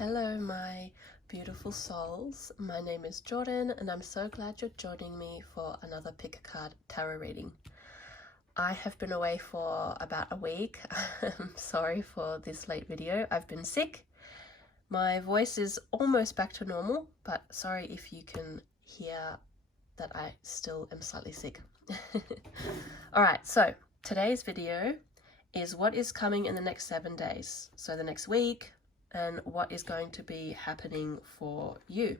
Hello my beautiful souls, my name is Jordan and I'm so glad you're joining me for another pick a card tarot reading. I have been away for about a week. I'm sorry for this late video. I've been sick. My voice is almost back to normal, but sorry if you can hear that I still am slightly sick. Alright, so today's video is what is coming in the next 7 days. So the next week, and what is going to be happening for you.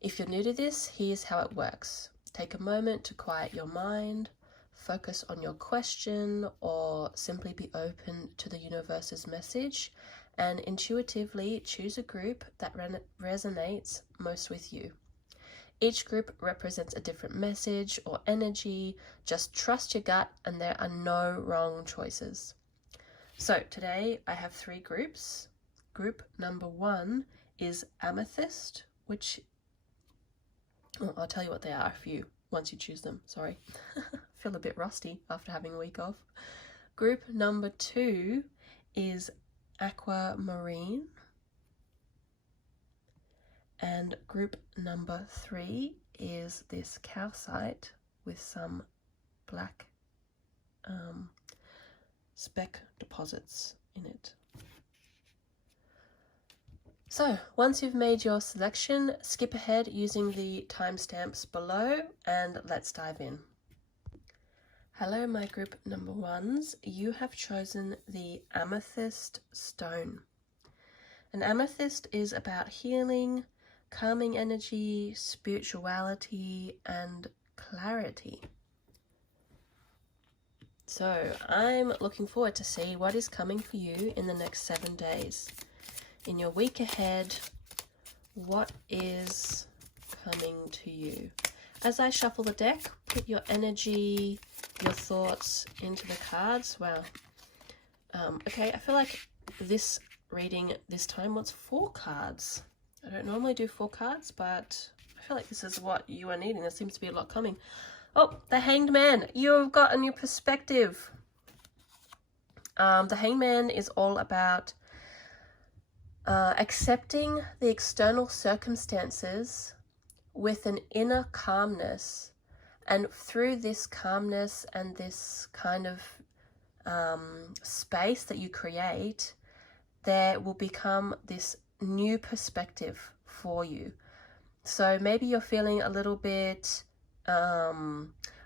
If you're new to this, here's how it works. Take a moment to quiet your mind, focus on your question, or simply be open to the universe's message, and intuitively choose a group that resonates most with you. Each group represents a different message or energy. Just trust your gut, and there are no wrong choices. So today I have 3 groups. Group number 1 is Amethyst, which, I'll tell you what they are once you choose them. Sorry, I feel a bit rusty after having a week off. Group number 2 is Aquamarine. And group number 3 is this calcite with some black speck deposits in it. So once you've made your selection, skip ahead using the timestamps below and let's dive in. Hello my group number 1s, you have chosen the Amethyst stone. An amethyst is about healing, calming energy, spirituality and clarity. So I'm looking forward to see what is coming for you in the next 7 days. In your week ahead, what is coming to you? As I shuffle the deck, put your energy, your thoughts into the cards. Wow. Okay, I feel like this reading this time wants 4 cards. I don't normally do 4 cards, but I feel like this is what you are needing. There seems to be a lot coming. Oh, the Hanged Man. You've got a new perspective. The Hanged Man is all about accepting the external circumstances with an inner calmness. And through this calmness and this kind of space that you create, there will become this new perspective for you. So maybe you're feeling a little bit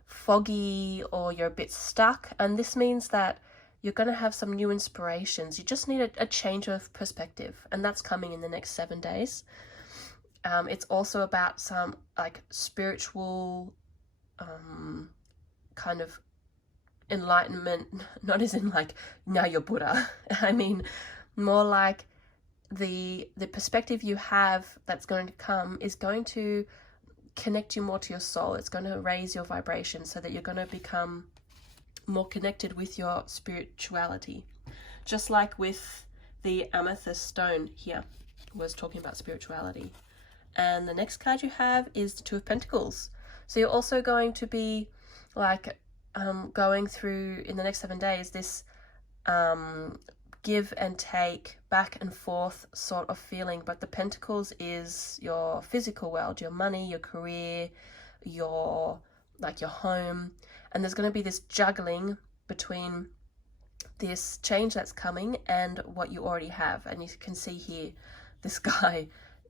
foggy, or you're a bit stuck, and this means that you're going to have some new inspirations. You just need a change of perspective, and that's coming in the next 7 days. It's also about some like spiritual kind of enlightenment, not as in like now you're Buddha. I mean more like the perspective you have that's going to come is going to connect you more to your soul. It's going to raise your vibration so that you're going to become more connected with your spirituality. Just like with the amethyst stone here, was talking about spirituality. And the next card you have is the 2 of Pentacles. So you're also going to be like going through in the next 7 days this give and take, back and forth sort of feeling. But the Pentacles is your physical world, your money, your career, your home, and there's going to be this juggling between this change that's coming and what you already have. And you can see here this guy,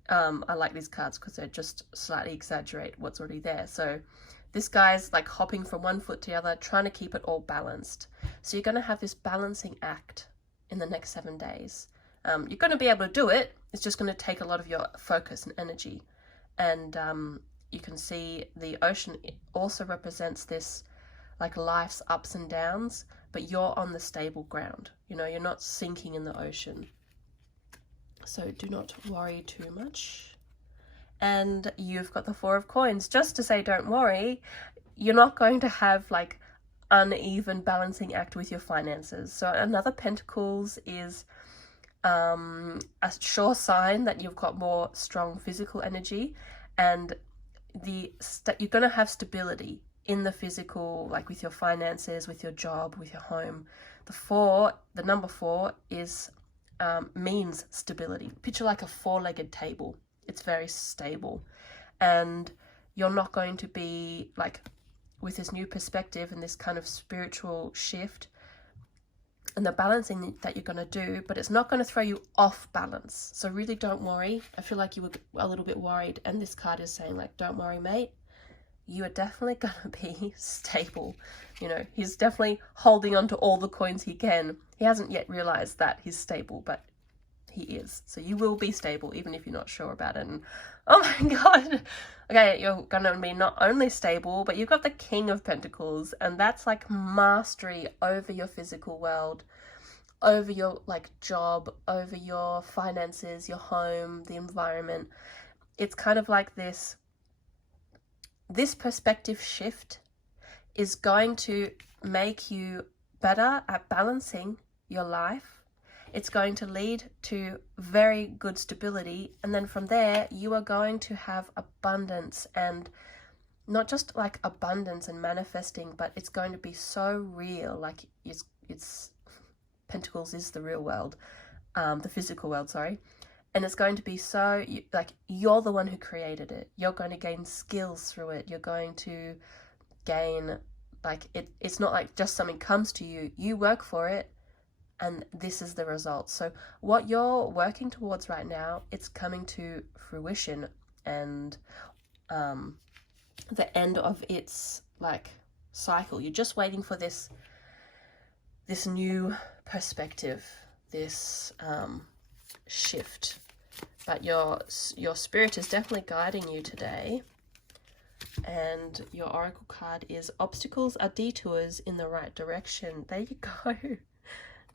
I like these cards because they just slightly exaggerate what's already there. So this guy's like hopping from one foot to the other, trying to keep it all balanced. So you're going to have this balancing act in the next 7 days. You're going to be able to do it. It's just going to take a lot of your focus and energy. And you can see the ocean also represents this like life's ups and downs, but you're on the stable ground. You know, you're not sinking in the ocean. So do not worry too much. And you've got the 4 of Coins. Just to say don't worry, you're not going to have like uneven balancing act with your finances. So another Pentacles is a sure sign that you've got more strong physical energy, and you're going to have stability in the physical, like with your finances, with your job, with your home. The number 4 is means stability. Picture like a four-legged table. It's very stable. And you're not going to be like, with this new perspective and this kind of spiritual shift and the balancing that you're going to do, but it's not going to throw you off balance. So really don't worry. I feel like you were a little bit worried, and this card is saying like, don't worry, mate. You are definitely going to be stable. You know, he's definitely holding on to all the coins he can. He hasn't yet realized that he's stable, but he is. So you will be stable, even if you're not sure about it. And oh my God. Okay, you're going to be not only stable, but you've got the King of Pentacles, and that's like mastery over your physical world, over your like job, over your finances, your home, the environment. It's kind of like this perspective shift is going to make you better at balancing your life. It's going to lead to very good stability. And then from there, you are going to have abundance, and not just like abundance and manifesting, but it's going to be so real. Like it's Pentacles is the real world, the physical world, sorry. And it's going to be so, like, you're the one who created it. You're going to gain skills through it. You're going to gain, like, it's not like just something comes to you. You work for it, and this is the result. So what you're working towards right now, it's coming to fruition, and the end of its, like, cycle. You're just waiting for this new perspective, this shift. But your spirit is definitely guiding you today, and your oracle card is obstacles are detours in the right direction. There you go.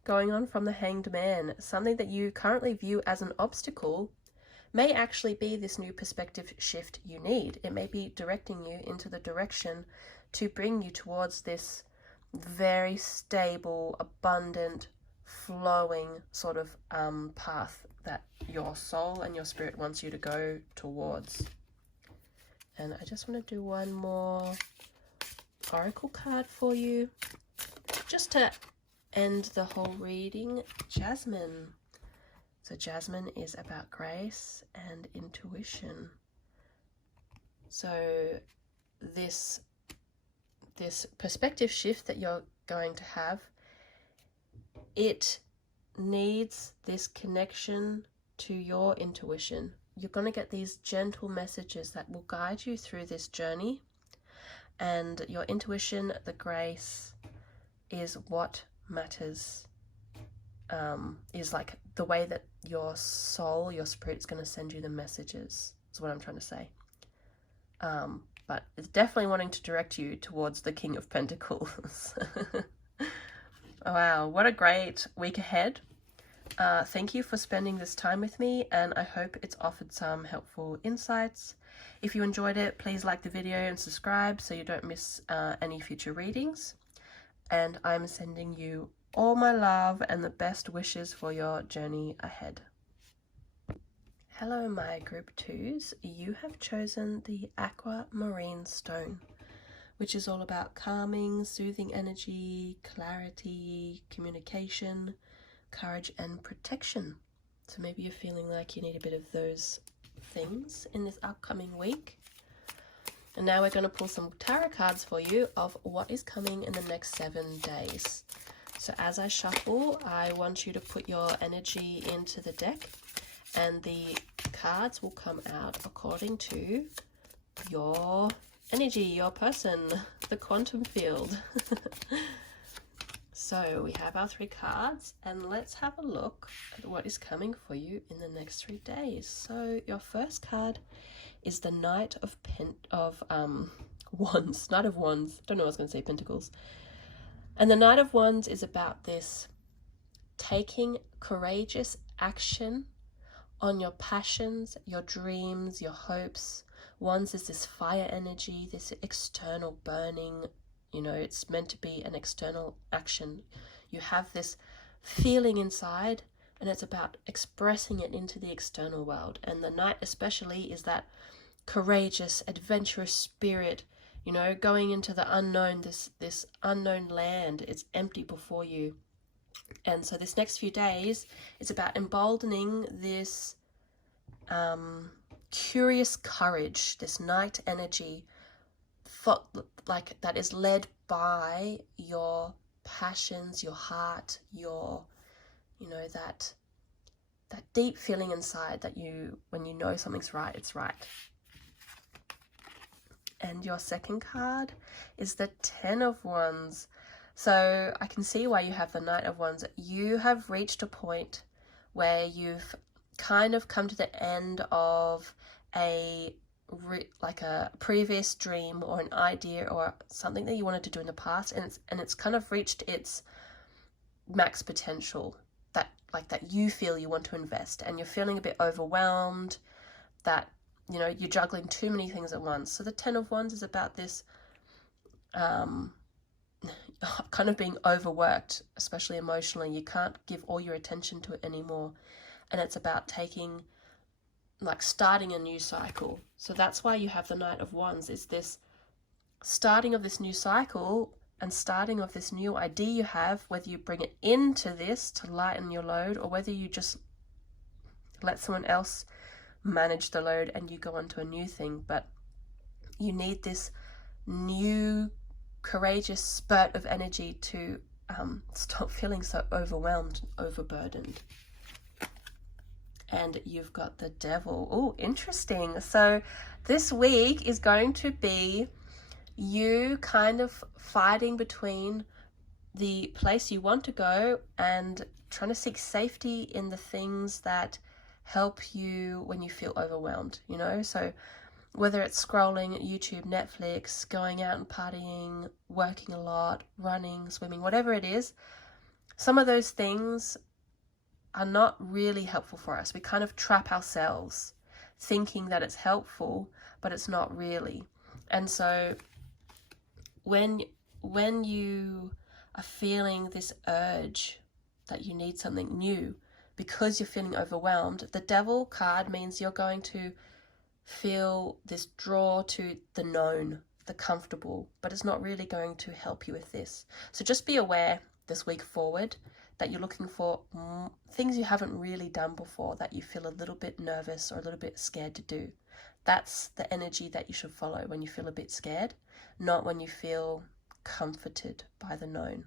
Going on from the Hanged Man, something that you currently view as an obstacle may actually be this new perspective shift you need. It may be directing you into the direction to bring you towards this very stable, abundant, flowing sort of path that your soul and your spirit wants you to go towards. And I just want to do one more oracle card for you, just to end the whole reading. Jasmine. So Jasmine is about grace and intuition. So this perspective shift that you're going to have, it needs this connection to your intuition. You're going to get these gentle messages that will guide you through this journey, and your intuition, the grace, is what matters, is like the way that your soul, your spirit is going to send you the messages, is what I'm trying to say. But it's definitely wanting to direct you towards the King of Pentacles. Wow, what a great week ahead. Thank you for spending this time with me, and I hope it's offered some helpful insights. If you enjoyed it, please like the video and subscribe so you don't miss any future readings. And I'm sending you all my love and the best wishes for your journey ahead. Hello, my group 2s. You have chosen the Aquamarine Stone, which is all about calming, soothing energy, clarity, communication, courage, and protection. So maybe you're feeling like you need a bit of those things in this upcoming week. And now we're going to pull some tarot cards for you of what is coming in the next 7 days. So as I shuffle, I want you to put your energy into the deck, and the cards will come out according to your energy, your person, the quantum field. So we have our 3 cards, and let's have a look at what is coming for you in the next 3 days. So your first card is the Knight of Wands. Knight of Wands. Don't know what I was going to say, Pentacles. And the Knight of Wands is about this taking courageous action on your passions, your dreams, your hopes. Wands is this fire energy, this external burning. You know, it's meant to be an external action. You have this feeling inside, and it's about expressing it into the external world. And the Knight especially is that courageous, adventurous spirit, you know, going into the unknown, this unknown land. It's empty before you. And so this next few days is about emboldening this curious courage, this night energy, like that is led by your passions, your heart, your, that deep feeling inside that when you know something's right, it's right. And your second card is the Ten of Wands. So I can see why you have the Knight of Wands. You have reached a point where you've kind of come to the end of a previous dream or an idea or something that you wanted to do in the past, and it's kind of reached its max potential, that you feel you want to invest, and you're feeling a bit overwhelmed, that you're juggling too many things at once. So the Ten of Wands is about this kind of being overworked, especially emotionally. You can't give all your attention to it anymore, and it's about starting a new cycle. So that's why you have the Knight of Wands, is this starting of this new cycle and starting of this new idea you have, whether you bring it into this to lighten your load or whether you just let someone else manage the load and you go on to a new thing. But you need this new courageous spurt of energy to stop feeling so overwhelmed, overburdened. And you've got the Devil. Oh, interesting. So this week is going to be you kind of fighting between the place you want to go and trying to seek safety in the things that help you when you feel overwhelmed, So whether it's scrolling YouTube, Netflix, going out and partying, working a lot, running, swimming, whatever it is, some of those things are not really helpful for us. We kind of trap ourselves thinking that it's helpful, but it's not really. And so when you are feeling this urge that you need something new because you're feeling overwhelmed, the Devil card means you're going to feel this draw to the known, the comfortable, but it's not really going to help you with this. So just be aware this week forward that you're looking for things you haven't really done before, that you feel a little bit nervous or a little bit scared to do. That's the energy that you should follow when you feel a bit scared, not when you feel comforted by the known.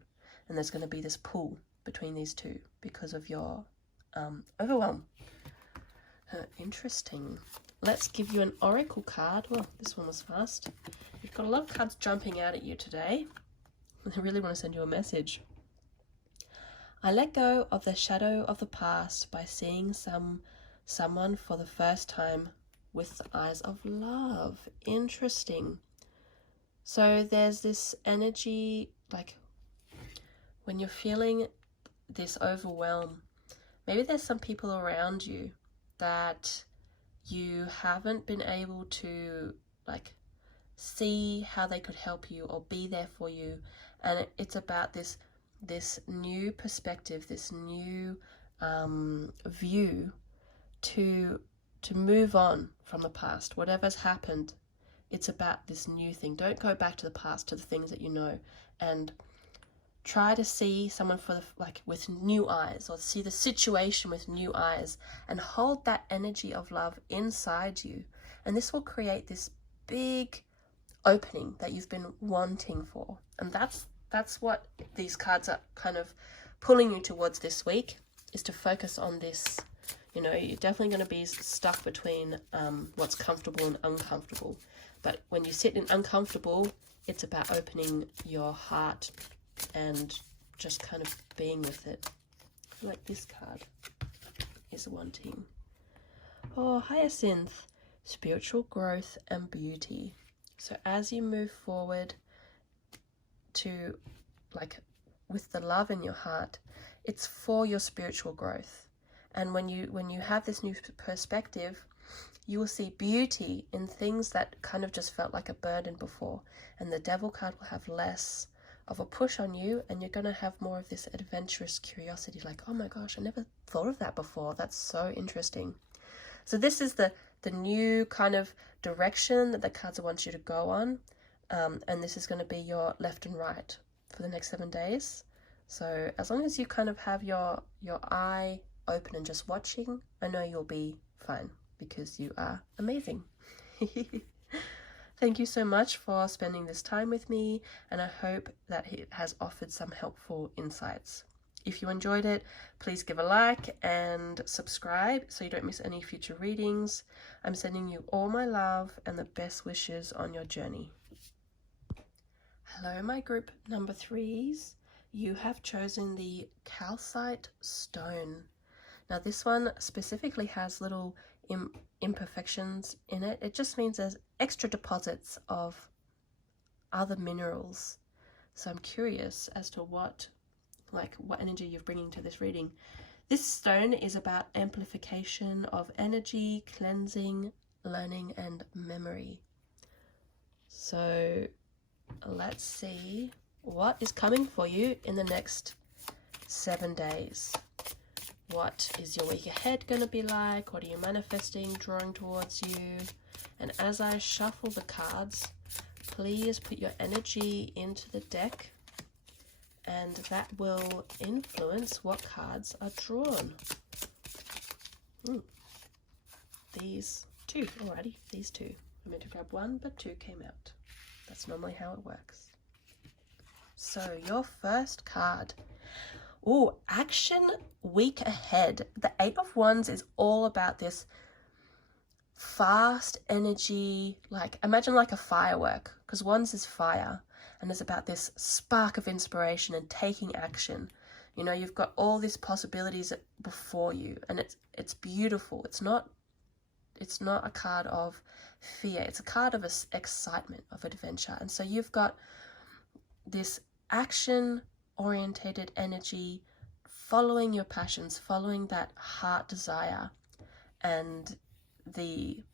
And there's going to be this pull between these two because of your overwhelm. Interesting. Let's give you an oracle card. Well, this one was fast. You've got a lot of cards jumping out at you today. I really want to send you a message. I let go of the shadow of the past by seeing someone for the first time with the eyes of love. Interesting. So there's this energy, like when you're feeling this overwhelm, maybe there's some people around you that you haven't been able to see how they could help you or be there for you. And it's about this new perspective, this new view to move on from the past. Whatever's happened, it's about this new thing. Don't go back to the past, to the things that you know, and try to see someone with new eyes, or see the situation with new eyes, and hold that energy of love inside you. And this will create this big opening that you've been wanting for. And that's what these cards are kind of pulling you towards this week, is to focus on this. You're definitely going to be stuck between what's comfortable and uncomfortable. But when you sit in uncomfortable, it's about opening your heart and just kind of being with it. Like this card is wanting. Oh, Hyacinth, spiritual growth and beauty. So as you move forward to with the love in your heart, it's for your spiritual growth. And when you have this new perspective, you will see beauty in things that kind of just felt like a burden before. And the Devil card will have less of a push on you, and you're going to have more of this adventurous curiosity, like, oh my gosh, I never thought of that before. That's so interesting. So this is the new kind of direction that the cards want you to go on. And this is going to be your left and right for the next 7 days. So as long as you kind of have your eye open and just watching, I know you'll be fine because you are amazing. Thank you so much for spending this time with me, and I hope that it has offered some helpful insights. If you enjoyed it, please give a like and subscribe so you don't miss any future readings. I'm sending you all my love and the best wishes on your journey. Hello, my group number 3s. You have chosen the calcite stone. Now this one specifically has little imperfections in it. It just means there's extra deposits of other minerals. So I'm curious as to what energy you're bringing to this reading. This stone is about amplification of energy, cleansing, learning, and memory. So let's see what is coming for you in the next 7 days. What is your week ahead going to be like? What are you manifesting, drawing towards you? And as I shuffle the cards, please put your energy into the deck, and that will influence what cards are drawn. These two, alrighty, these two. I meant to grab one, but two came out. That's normally how it works. So your first card. Oh, action week ahead. The 8 of Wands is all about this fast energy, like imagine like a firework, because Wands is fire, and it's about this spark of inspiration and taking action. You know, you've got all these possibilities before you, and it's beautiful. It's not a card of fear. It's a card of excitement, of adventure. And so you've got this action orientated energy, following your passions, following that heart desire, and the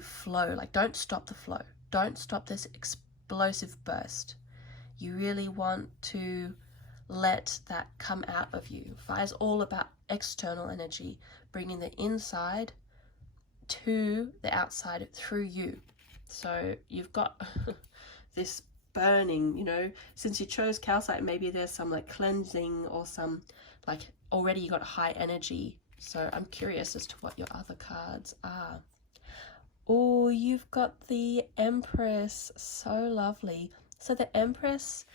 flow. Like, don't stop the flow. Don't stop this explosive burst. You really want to let that come out of you. Fire's all about external energy, bringing the inside to the outside through you. So you've got this burning, you know, since you chose calcite, maybe there's some like cleansing or some like already you got high energy. So I'm curious as to what your other cards are. Oh, you've got the Empress. So lovely. So the Empress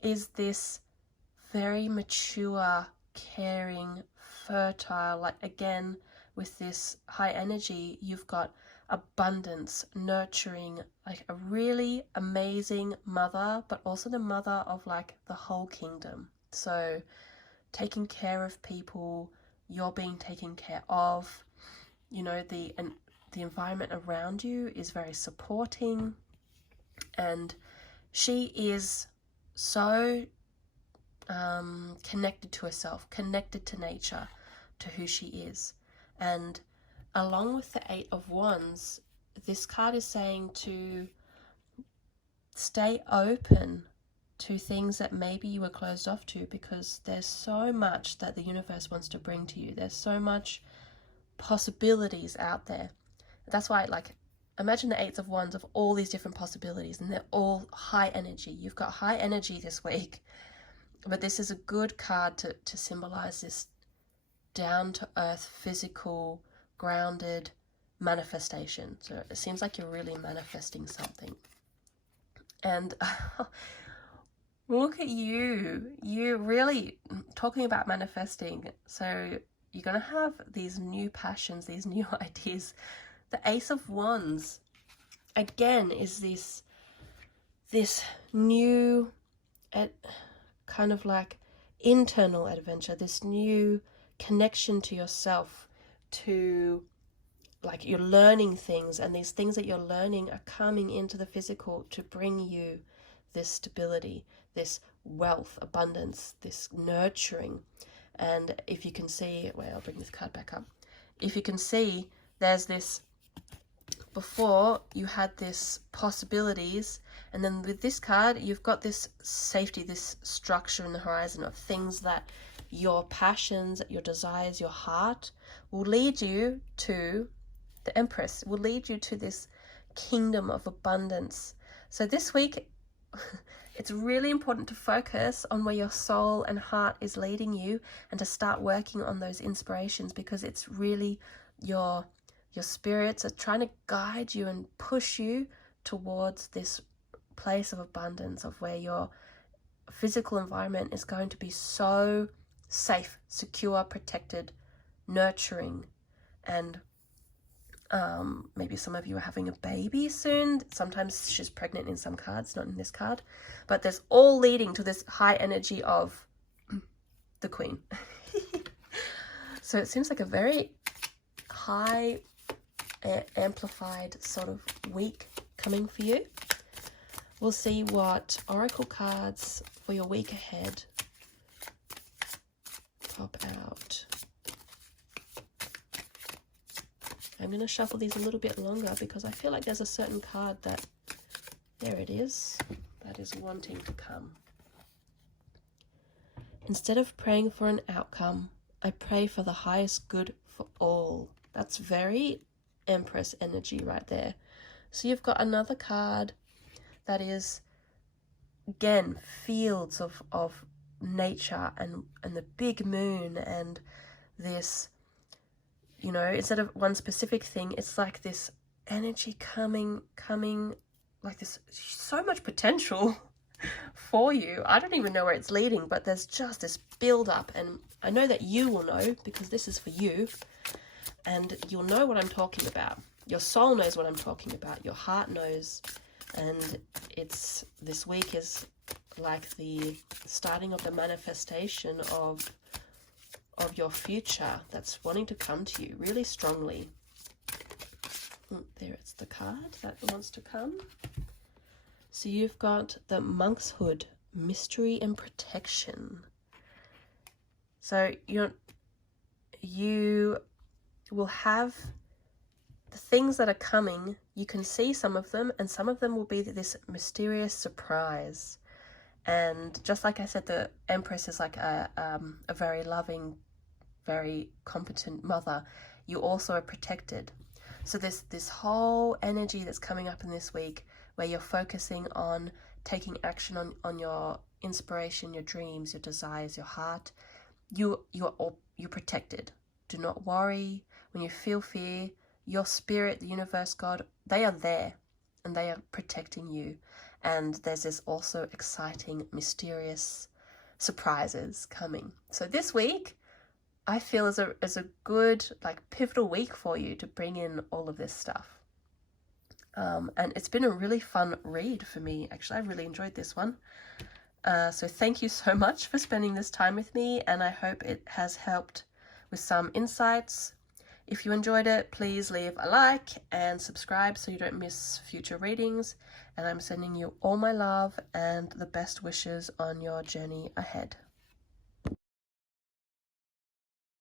is this very mature, caring, fertile, like again with this high energy, you've got abundance, nurturing, like a really amazing mother, but also the mother of like the whole kingdom. So taking care of people, you're being taken care of, you know, the environment around you is very supporting, and she is so connected to herself, connected to nature, to who she is. And along with the 8 of Wands, this card is saying to stay open to things that maybe you were closed off to, because there's so much that the universe wants to bring to you. There's so much possibilities out there. That's why, like, imagine the 8 of Wands of all these different possibilities, and they're all high energy. You've got high energy this week, but this is a good card to symbolize this down-to-earth, physical, grounded manifestation. So it seems like you're really manifesting something. And look at you. You're really talking about manifesting. So you're going to have these new passions, these new ideas. The Ace of Wands, again, is this new kind of like internal adventure, this new connection to yourself, to like you're learning things, and these things that you're learning are coming into the physical to bring you this stability, this wealth, abundance, this nurturing. And if you can see, wait, I'll bring this card back up. If you can see, there's this, before you had this possibilities, and then with this card you've got this safety, this structure in the horizon of things that your passions, your desires, your heart will lead you to. The Empress will lead you to this kingdom of abundance. So this week it's really important to focus on where your soul and heart is leading you and to start working on those inspirations, because it's really your spirits are trying to guide you and push you towards this place of abundance, of where your physical environment is going to be so safe, secure, protected, nurturing, and maybe some of you are having a baby soon. Sometimes she's pregnant in some cards, not in this card, but there's all leading to this high energy of the Queen. So it seems like a very high amplified sort of week coming for you. We'll see what oracle cards for your week ahead pop out. I'm going to shuffle these a little bit longer because I feel like there's a certain card that, there it is, that is wanting to come. Instead of praying for an outcome, I pray for the highest good for all. That's very Empress energy right there. So you've got another card that is, again, fields of nature and the big moon, and this, you know, instead of one specific thing, it's like this energy coming like this, so much potential for you. I don't even know where it's leading, but there's just this build up, and I know that you will know because this is for you, and you'll know what I'm talking about. Your soul knows what I'm talking about. Your heart knows, and it's, this week is like the starting of the manifestation of your future that's wanting to come to you really strongly. There, it's the card that wants to come. So you've got the Monkshood, mystery and protection. So you will have the things that are coming. You can see some of them, and some of them will be this mysterious surprise. And just like I said, the Empress is like a very loving, very competent mother. You also are protected. So this whole energy that's coming up in this week, where you're focusing on taking action on your inspiration, your dreams, your desires, your heart, you're protected. Do not worry. When you feel fear, your spirit, the universe, God, they are there and they are protecting you. And there's this also exciting, mysterious surprises coming. So this week, I feel is a good, like, pivotal week for you to bring in all of this stuff. And it's been a really fun read for me. Actually, I really enjoyed this one. So thank you so much for spending this time with me, and I hope it has helped with some insights. If you enjoyed it, please leave a like and subscribe so you don't miss future readings. And I'm sending you all my love and the best wishes on your journey ahead.